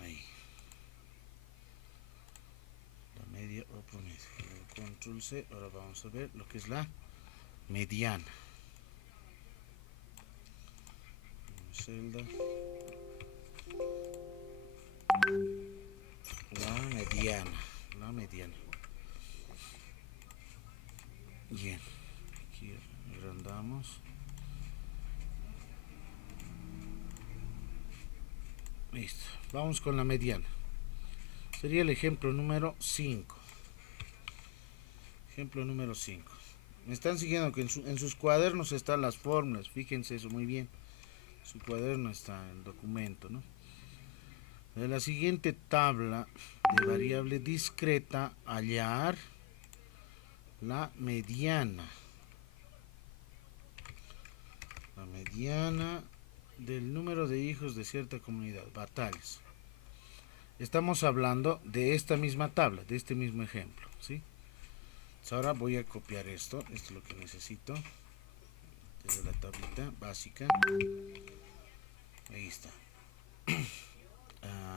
Ahí. La media o promedio. Control C. Ahora vamos a ver lo que es la mediana. Celda. La mediana. Bien. Aquí agrandamos. Listo. Vamos con la mediana. Sería el ejemplo número 5. Ejemplo número 5. Me están siguiendo que en sus cuadernos están las fórmulas. Fíjense eso muy bien. Su cuaderno está el documento, ¿no? De la siguiente tabla de variable discreta, hallar la mediana. La mediana del número de hijos de cierta comunidad, Batales. Estamos hablando de esta misma tabla, de este mismo ejemplo, ¿sí? Entonces ahora voy a copiar esto es lo que necesito. Desde la tablita básica. Ahí está.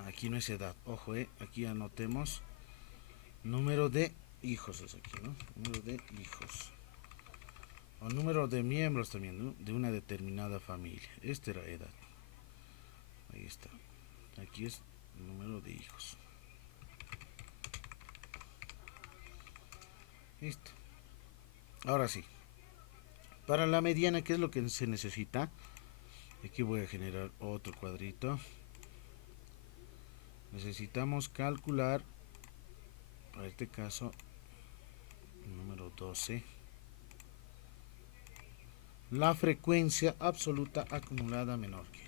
Aquí no es edad, ojo, aquí anotemos número de hijos, es aquí, ¿no? Número de hijos. O número de miembros también, ¿no? De una determinada familia. Esta era edad. Ahí está. Aquí es número de hijos. Listo. Ahora sí. Para la mediana, ¿qué es lo que se necesita? Aquí voy a generar otro cuadrito. Necesitamos calcular, para este caso, número 12, la frecuencia absoluta acumulada menor que.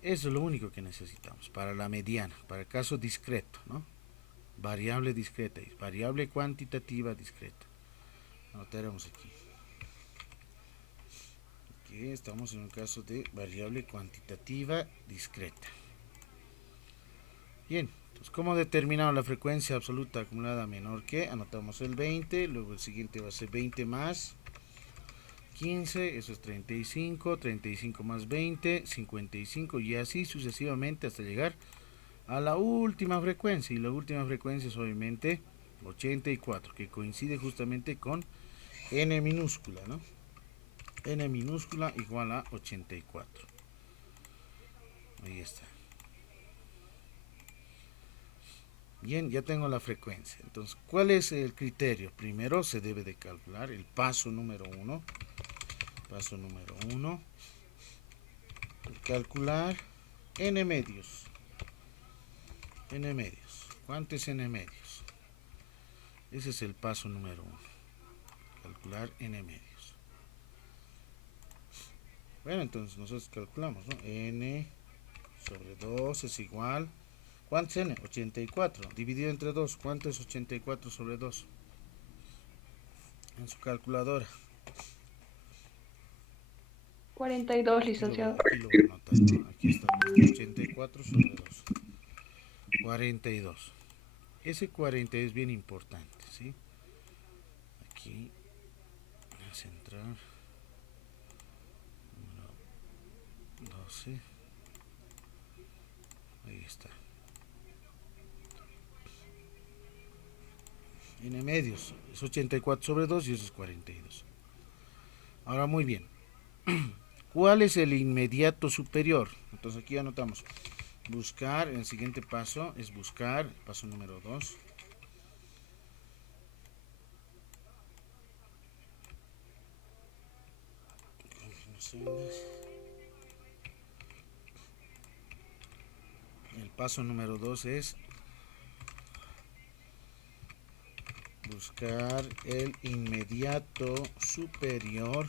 Eso es lo único que necesitamos para la mediana, para el caso discreto, ¿no? Variable discreta y variable cuantitativa discreta. Anotaremos aquí. Aquí estamos en un caso de variable cuantitativa discreta. Bien, entonces, ¿cómo determinamos la frecuencia absoluta acumulada menor que? Anotamos el 20, luego el siguiente va a ser 20 más 15, eso es 35, 35 más 20, 55 y así sucesivamente hasta llegar a la última frecuencia. Y la última frecuencia es obviamente 84, que coincide justamente con n minúscula, ¿no? N minúscula igual a 84. Ahí está. Bien, ya tengo la frecuencia. Entonces, ¿cuál es el criterio? Primero se debe de calcular el paso número 1. Paso número 1. Calcular n medios. N medios. ¿Cuánto es n medios? Ese es el paso número 1. Calcular n medios. Bueno, entonces nosotros calculamos, ¿no? N sobre 2 es igual. ¿Cuánto es n? 84. Dividido entre 2. ¿Cuánto es 84 sobre 2? En su calculadora. 42, licenciado. Aquí lo voy a anotar, ¿no? Aquí está. 84 sobre 2. 42. Ese 42 es bien importante, ¿sí? Aquí. Voy a centrar. Número 12. Ahí está. N medios. Es 84 sobre 2 y eso es 42. Ahora muy bien. ¿Cuál es el inmediato superior? Entonces aquí anotamos. Buscar, el siguiente paso es buscar, paso número 2. El paso número 2 es buscar el inmediato superior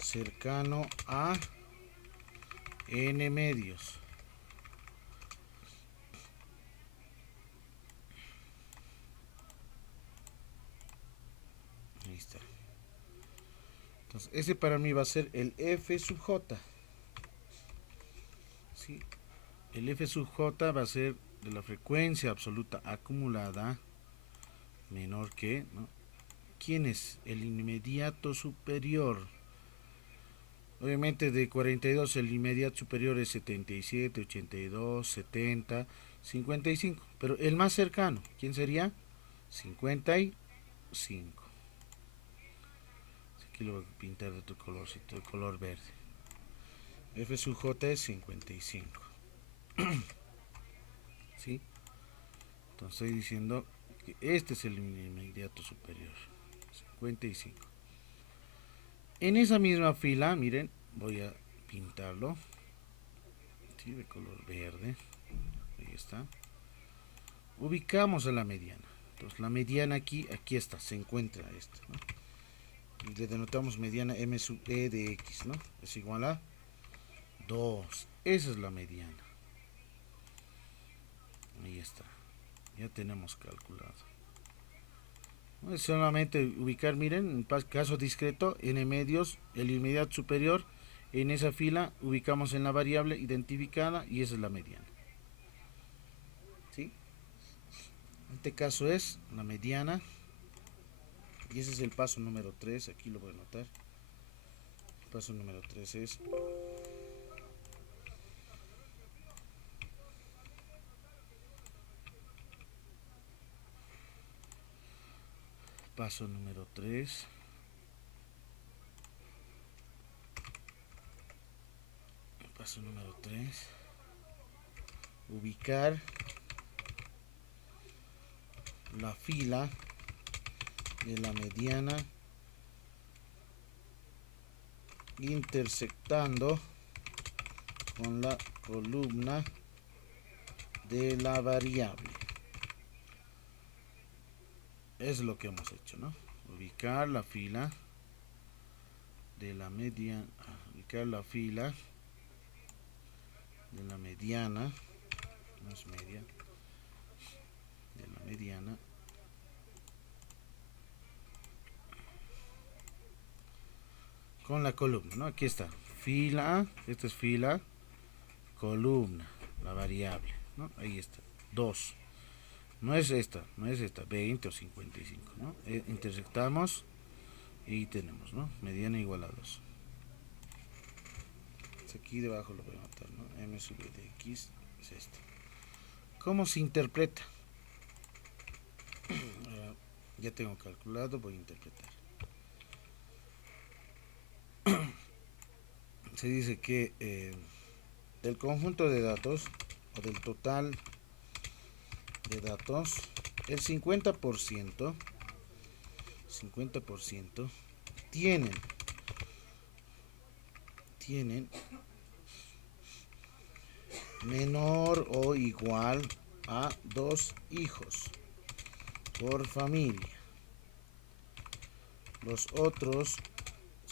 cercano a n medios. Ahí está. Entonces, ese para mí va a ser el f sub j. ¿Sí? El f sub j va a ser de la frecuencia absoluta acumulada menor que, ¿no? ¿Quién es? El inmediato superior. Obviamente de 42 el inmediato superior es 77, 82, 70, 55. Pero el más cercano, ¿quién sería? 55. Aquí lo voy a pintar de otro colorcito, de color verde. F sub j es 55. ¿Sí? Entonces estoy diciendo que este es el inmediato superior. 55. En esa misma fila, miren, voy a pintarlo. ¿Sí? De color verde. Ahí está. Ubicamos a la mediana. Entonces la mediana aquí está, se encuentra esta, ¿no? Y le denotamos mediana m sub e de x, ¿no? Es igual a 2. Esa es la mediana. Ahí está. Ya tenemos calculado. No es solamente ubicar, miren, en caso discreto, n medios, el inmediato superior, en esa fila ubicamos en la variable identificada y esa es la mediana. ¿Sí? En este caso es la mediana. Y ese es el paso número 3, aquí lo voy a anotar. El paso número 3 es paso número 3. Paso número 3. Ubicar la fila de la mediana intersectando con la columna de la variable. Es lo que hemos hecho, ¿no? Ubicar la fila de la mediana, ubicar la fila de la mediana, no es media, de la mediana con la columna, ¿no? Aquí está, fila, esta es fila, columna, la variable, ¿no? Ahí está, 2. No es esta, 20 o 55, ¿no? Intersectamos y tenemos, ¿no? Mediana igual a 2. Aquí debajo lo voy a anotar, ¿no? M sub de x es esto. ¿Cómo se interpreta? Ya tengo calculado, voy a interpretar. Se dice que del conjunto de datos o del total de datos, el 50% tienen menor o igual a 2 hijos por familia. Los otros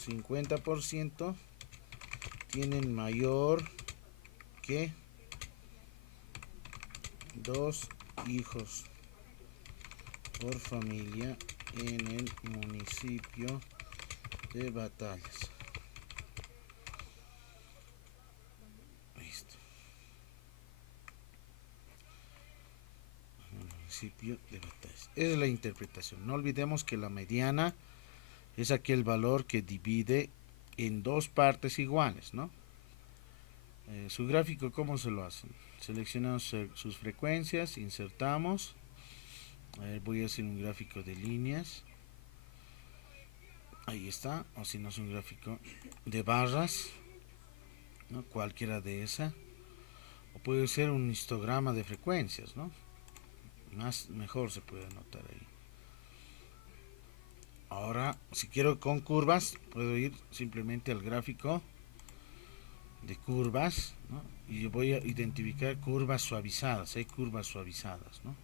50% tienen mayor que 2 hijos por familia en el municipio de Batallas. Listo. El municipio de Batallas. Esa es la interpretación. No olvidemos que la mediana es aquel valor que divide en dos partes iguales, ¿no? Su gráfico, ¿cómo se lo hacen? Seleccionamos sus frecuencias, insertamos. A ver, voy a hacer un gráfico de líneas. Ahí está. O si no es un gráfico de barras, ¿no? Cualquiera de esa. O puede ser un histograma de frecuencias, ¿no? Mejor se puede anotar ahí. Ahora, si quiero con curvas, puedo ir simplemente al gráfico de curvas, ¿no? Y yo voy a identificar curvas suavizadas. Hay curvas suavizadas, ¿no?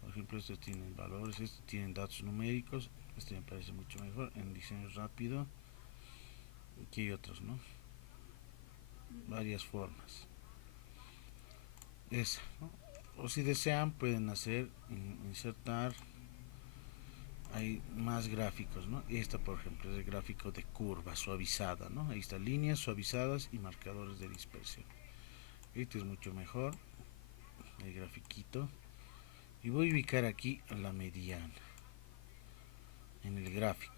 Por ejemplo, estos tienen valores, estos tienen datos numéricos. Este me parece mucho mejor en diseño rápido. Aquí hay otros, ¿no? Varias formas. Esa, ¿no? O si desean, pueden hacer, insertar. Hay más gráficos, ¿no? Esta, por ejemplo, es el gráfico de curva suavizada, ¿no? Ahí está, líneas suavizadas y marcadores de dispersión. Este es mucho mejor, el grafiquito. Y voy a ubicar aquí la mediana en el gráfico.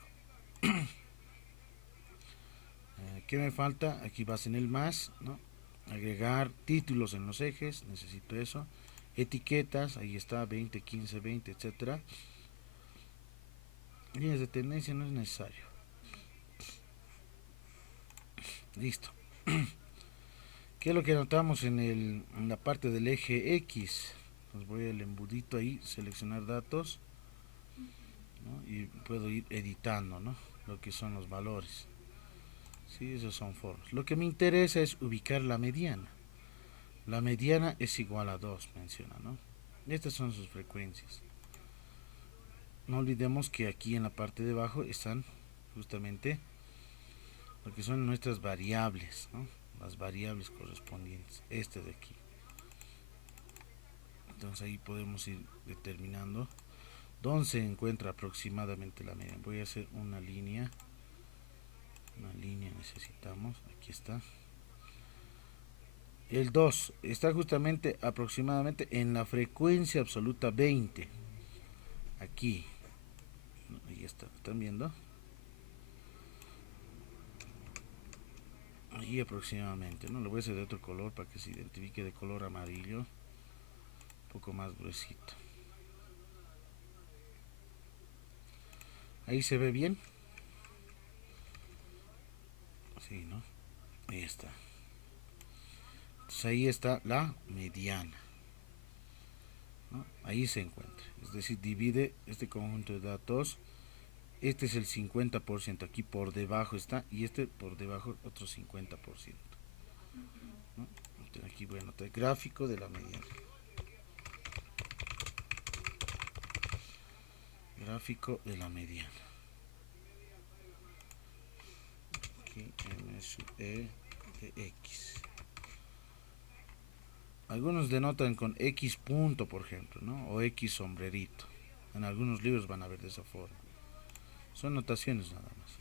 ¿Qué me falta? Aquí vas en el más, ¿no? Agregar títulos en los ejes, necesito eso. Etiquetas, ahí está, 20, 15, 20, etcétera. Líneas de tendencia no es necesario. Listo. ¿Qué es lo que notamos en la parte del eje X? Pues voy al embudito ahí, seleccionar datos, ¿no? Y puedo ir editando, ¿no? Lo que son los valores. Sí, esos son formas. Lo que me interesa es ubicar la mediana. La mediana es igual a 2, menciona, ¿no? Estas son sus frecuencias. No olvidemos que aquí en la parte de abajo están justamente lo que son nuestras variables, ¿no? Las variables correspondientes, este de aquí. Entonces ahí podemos ir determinando dónde se encuentra aproximadamente la media. Voy a hacer una línea necesitamos, aquí está. El 2 está justamente aproximadamente en la frecuencia absoluta 20. Aquí. Ahí está, ¿están viendo? Ahí aproximadamente, ¿no? Lo voy a hacer de otro color para que se identifique de color amarillo. Un poco más gruesito. Ahí se ve bien. Sí, ¿no? Ahí está. Entonces ahí está la mediana, ¿no? Ahí se encuentra. Es decir, divide este conjunto de datos. Este es el 50%, aquí por debajo está, y este por debajo otro 50%, ¿no? Entonces aquí voy a anotar el gráfico de la mediana. Gráfico de la mediana. Aquí M sub E de X. Algunos denotan con X punto, por ejemplo, ¿no? O X sombrerito. En algunos libros van a ver de esa forma. Son notaciones nada más.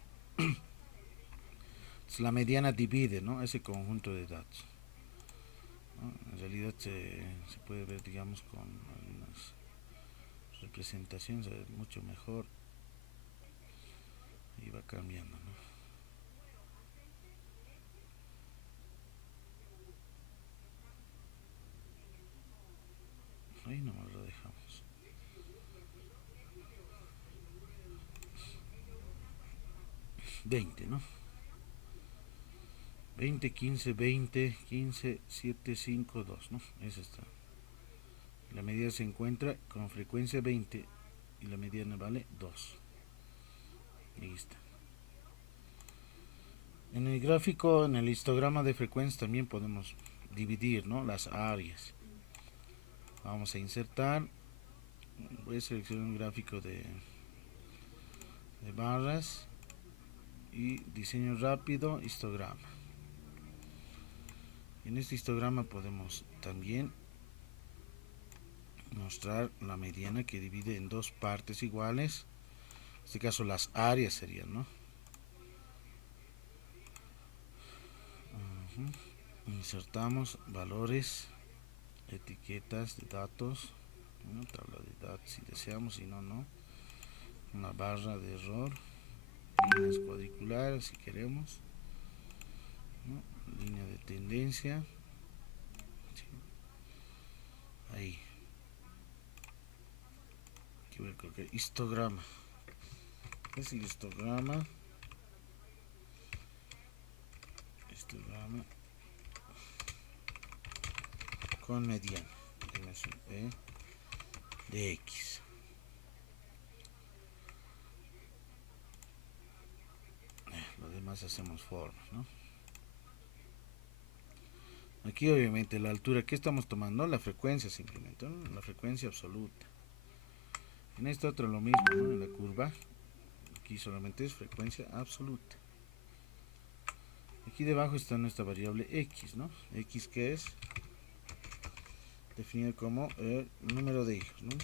Entonces, la mediana divide, ¿no? Ese conjunto de datos, ¿no? En realidad se puede ver, digamos, con algunas representaciones mucho mejor. Y va cambiando, ¿no? Ahí nomás lo dejamos. 20, ¿no? 20, 15, 20, 15, 7, 5, 2, ¿no? Ese está. La medida se encuentra con frecuencia 20 y la mediana vale 2. Ahí está. En el gráfico, en el histograma de frecuencia también podemos dividir, ¿no?, las áreas. Vamos a insertar. Voy a seleccionar un gráfico de barras y diseño rápido, histograma. En este histograma podemos también mostrar la mediana que divide en dos partes iguales. En este caso las áreas serían, ¿no? Insertamos valores, etiquetas de datos, ¿no?, tabla de datos si deseamos, si no, no. Una barra de error, líneas cuadriculares si queremos, ¿no?, línea de tendencia, sí. Ahí. Aquí voy a colocar histograma. Es el histograma. Histograma con mediana de X. Lo demás hacemos formas, ¿no? Aquí obviamente la altura que estamos tomando, la frecuencia simplemente, ¿no?, la frecuencia absoluta. En esta otra lo mismo, ¿no?, en la curva. Aquí solamente es frecuencia absoluta. Aquí debajo está nuestra variable X, ¿no? X que es definida como el número de hijos, ¿no?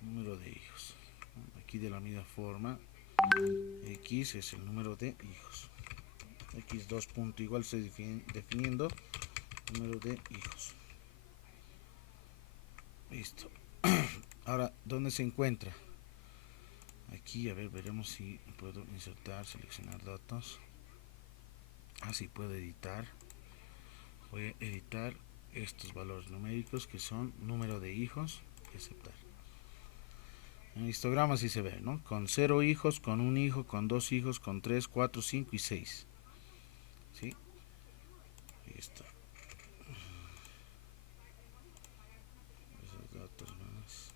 Número de hijos. Aquí de la misma forma, X es el número de hijos. X2 punto igual estoy definiendo número de hijos. Listo. Ahora, ¿dónde se encuentra? Aquí, a ver, veremos si puedo insertar, seleccionar datos. Así puedo editar. Voy a editar estos valores numéricos que son número de hijos y aceptar. En el histograma sí se ve, ¿no? Con 0 hijos, con 1 hijo, con 2 hijos, con 3, 4, 5 y 6. ¿Sí? Listo. Esos datos más.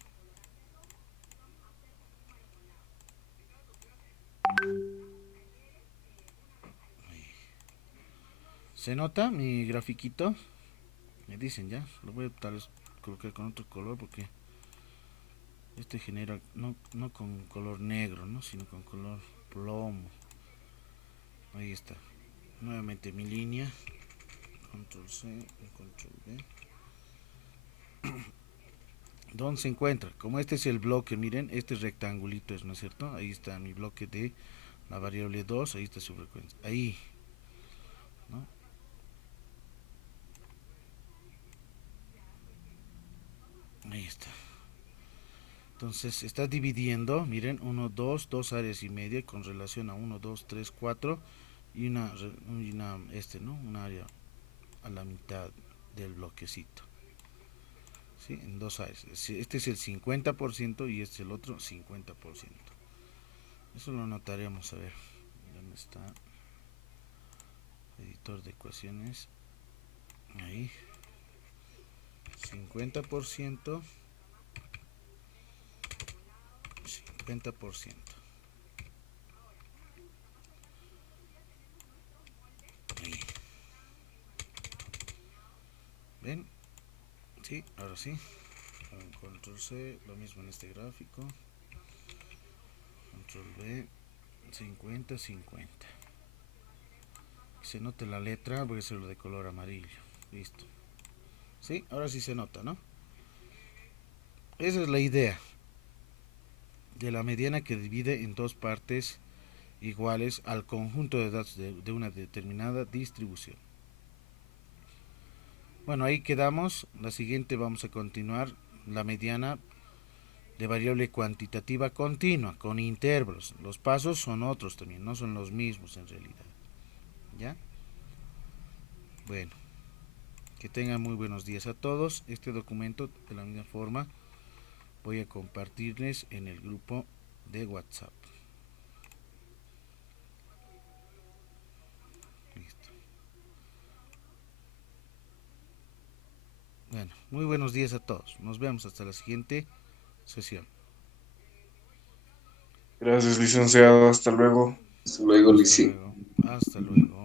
Ahí. ¿Se nota mi grafiquito? Me dicen ya. Lo voy a tal vez colocar con otro color porque este genera no con color negro, ¿no?, sino con color plomo. Ahí está. Nuevamente mi línea. Control C y Control V. ¿Dónde se encuentra? Como este es el bloque, miren, este rectangulito es, ¿no es cierto? Ahí está mi bloque de la variable 2, ahí está su frecuencia. Ahí, ¿no? Ahí está. Entonces está dividiendo, miren, 1, 2, 2 áreas y media con relación a 1, 2, 3, 4 y una ¿no?, un área a la mitad del bloquecito. ¿Sí? En dos áreas. Este es el 50% y este es el otro 50%. Eso lo notaremos, a ver, ¿dónde está? Editor de ecuaciones. Ahí. 50%. 50%. Ahí. ¿Ven? Sí, ahora sí. Con control C, lo mismo en este gráfico. Control V, 50, 50. Que se note la letra, voy a hacerlo de color amarillo. Listo. Sí, ahora sí se nota, ¿no? Esa es la idea de la mediana que divide en dos partes iguales al conjunto de datos de una determinada distribución. Bueno, ahí quedamos. La siguiente vamos a continuar la mediana de variable cuantitativa continua con intervalos. Los pasos son otros también, no son los mismos en realidad. ¿Ya? Bueno, que tengan muy buenos días a todos. Este documento de la misma forma voy a compartirles en el grupo de WhatsApp. Listo. Bueno. Bueno, muy buenos días a todos. Nos vemos hasta la siguiente sesión. Gracias, licenciado. Hasta luego. Hasta luego, Hasta Lisi. luego. Hasta luego.